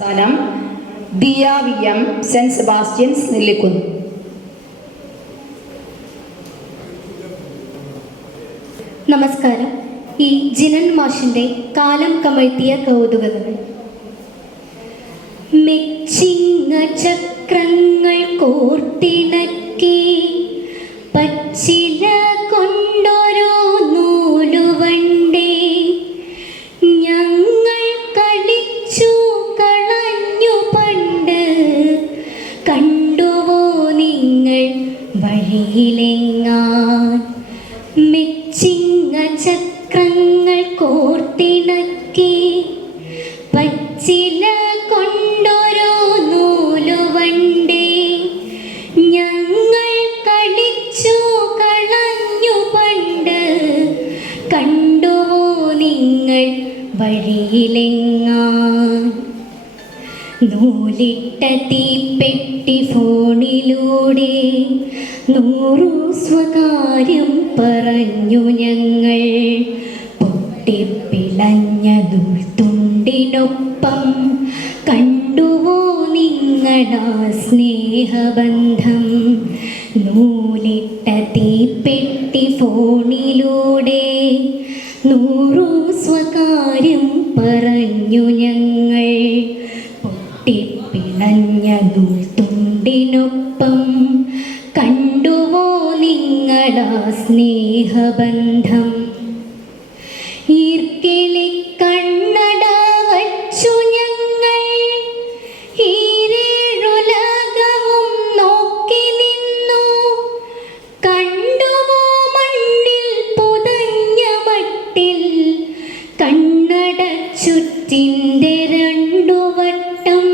സ്ഥലം Diya V M saint Sebastian's Nellikunnu. നമസ്കാരം. ഈ ജിനൻ മാഷിൻ്റെ കാലം കമഴ്ത്തിയ കൗതുകങ്ങൾ. മെച്ചിങ്ങ ചക്രങ്ങൾ കോർത്തിണക്കി പച്ചില കൊണ്ടൊരു നൂലുവണ്ടി ഞങ്ങൾ കളിച്ചു കളഞ്ഞു പണ്ട്. കണ്ടുവോ നിങ്ങൾ വഴിയിലെങ്ങാൻ? മെച്ചിങ്ങ ചക്രങ്ങൾ കോർത്തിണക്കി പച്ചില കൊണ്ടൊരു നൂലുവണ്ടി ഞങ്ങൾ കളിച്ചു കളഞ്ഞു പണ്ട്. കണ്ടുവോ നിങ്ങൾ വഴിയിലെങ്ങാൻ? നൂലിട്ട തീപ്പെട്ടി ഫോണിലൂടെ 100 സ്വകാര്യം പറഞ്ഞു ഞങ്ങൾ. പൊട്ടിപ്പിളഞ്ഞ നൂൽത്തുണ്ടിനൊപ്പം കണ്ടുവോ നിങ്ങളാ സ്നേഹബന്ധം? നൂലിട്ട തീപ്പെട്ടി ഫോണിലൂടെ 100 സ്വകാര്യം പറഞ്ഞു ഞങ്ങൾ. പൊട്ടിപ്പിളഞ്ഞ നൂൽത്തുണ്ടിനൊപ്പം കണ്ടുവോ നിങ്ങളാ സ്നേഹബന്ധം? ഈർക്കിളി കണ്ണട വച്ചു ഞങ്ങൾ ഈരേഴുലകവും നോക്കി നിന്നു. കണ്ടുവോ മണ്ണിൽ പുതഞ്ഞ മട്ടിൽ കണ്ണട ചുറ്റിൻ്റെ 2 വട്ടം?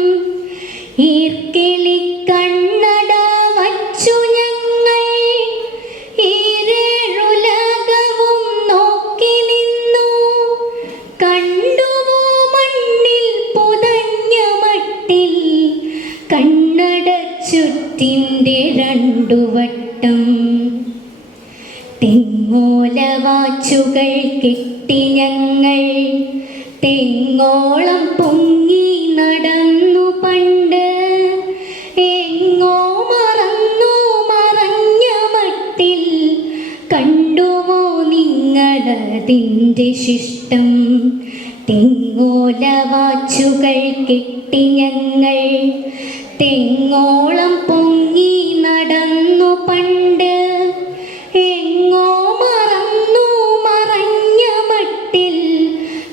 ഈർക്കിളി കണ്ണട വച്ചു ഞങ്ങൾ ഈരേഴുലകവും നോക്കി നിന്നു. കണ്ടുവോ മണ്ണിൽ പുതഞ്ഞ മട്ടിൽ കണ്ണട ചുറ്റിൻ്റെ 2 വട്ടം? തെങ്ങോല വാച്ചുകൾ കെട്ടി ഞങ്ങൾ തെങ്ങോളം പൊങ്ങി നടന്നു പണ്ട്. എങ്ങോ മറഞ്ഞ മട്ടിൽ കണ്ടുവോ നിങ്ങളതിൻ്റെ ശിഷ്ടം? തെങ്ങോല വാച്ചുകൾ കെട്ടി ഞങ്ങൾ തെങ്ങോളം പൊങ്ങി നടന്നു പണ്ട്. എങ്ങോ മറഞ്ഞ മട്ടിൽ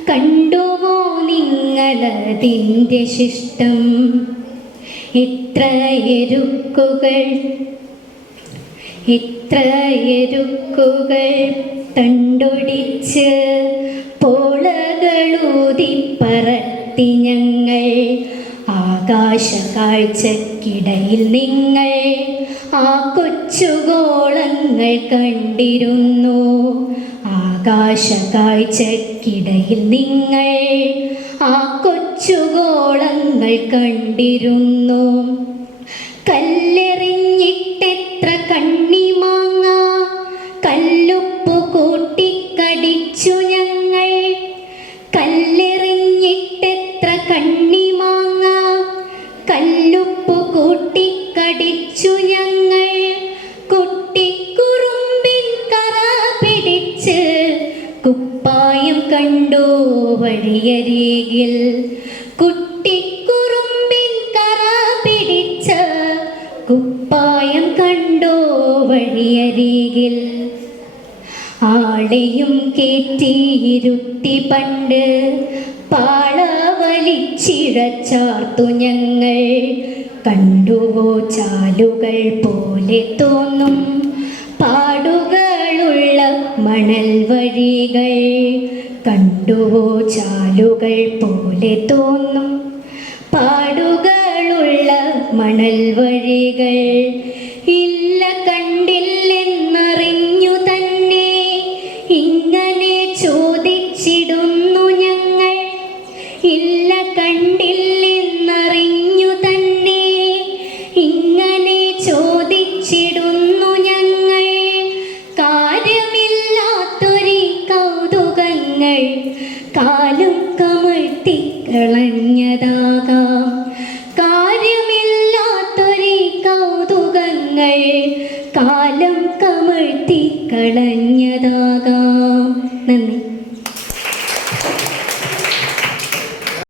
കണ്ടുവോ നിങ്ങളതിൻ്റെ ശിഷ്ടം? എത്ര എരുക്കുകൾ തണ്ടൊടിച്ച് പോളകളൂതി പറത്തി ഞങ്ങൾ. ആകാശ കാഴ്ചക്കിടയിൽ നിങ്ങൾ ആ കൊച്ചുഗോളങ്ങൾ കണ്ടിരുന്നു. ആകാശ കാഴ്ചക്കിടയിൽ നിങ്ങൾ ആ കൊച്ചുഗോളങ്ങൾ കണ്ടിരുന്നു. കല്ലെറിഞ്ഞിട്ടെത്ര കണ്ണിമാങ്ങ കല്ലുപ്പു കൂട്ടിക്കടിച്ചു ഞങ്ങൾ. കല്ലെറിഞ്ഞിട്ടെത്ര കണ്ണിമാങ്ങ കല്ലുപ്പു കൂട്ടിക്കടിച്ചു ഞങ്ങൾ. കുട്ടിക്കുറുമ്പിൻ കറ പിടിച്ച് കുപ്പായം കണ്ടു വഴിയരികിൽ. കുട്ടിക്കുറുമ്പിൻ കറ പിടിച്ച കുപ്പായം കണ്ടോ വഴിയരികിൽ. ആളെയും കേറ്റിയിരുത്തി പണ്ട് പാള വലിച്ചിഴച്ചാർത്തു ഞങ്ങൾ. കണ്ടുവോ ചാലുകൾ പോലെ തോന്നും പാടുകളുള്ള മണൽ വഴികൾ? കണ്ടുവോ ചാലുകൾ പോലെ തോന്നും പാടുകളുള്ള മണൽ വഴികൾ? ഇല്ല കണ്ടില്ലെന്നറിഞ്ഞു തന്നെ ഇങ്ങനെ ചോദിച്ചിടുന്നു ഞങ്ങൾ. ഇല്ല കണ്ടില്ലെന്നറിഞ്ഞു തന്നെ ഇങ്ങനെ ചോദിച്ചിടുന്നു ഞങ്ങൾ. കാര്യമില്ലാത്തൊരു കൗതുകങ്ങൾ കാലം കമഴ്ത്തി കളഞ്ഞതാകാം. കാലം കമഴ്ത്തി കളഞ്ഞതാകാം. നന്ദി.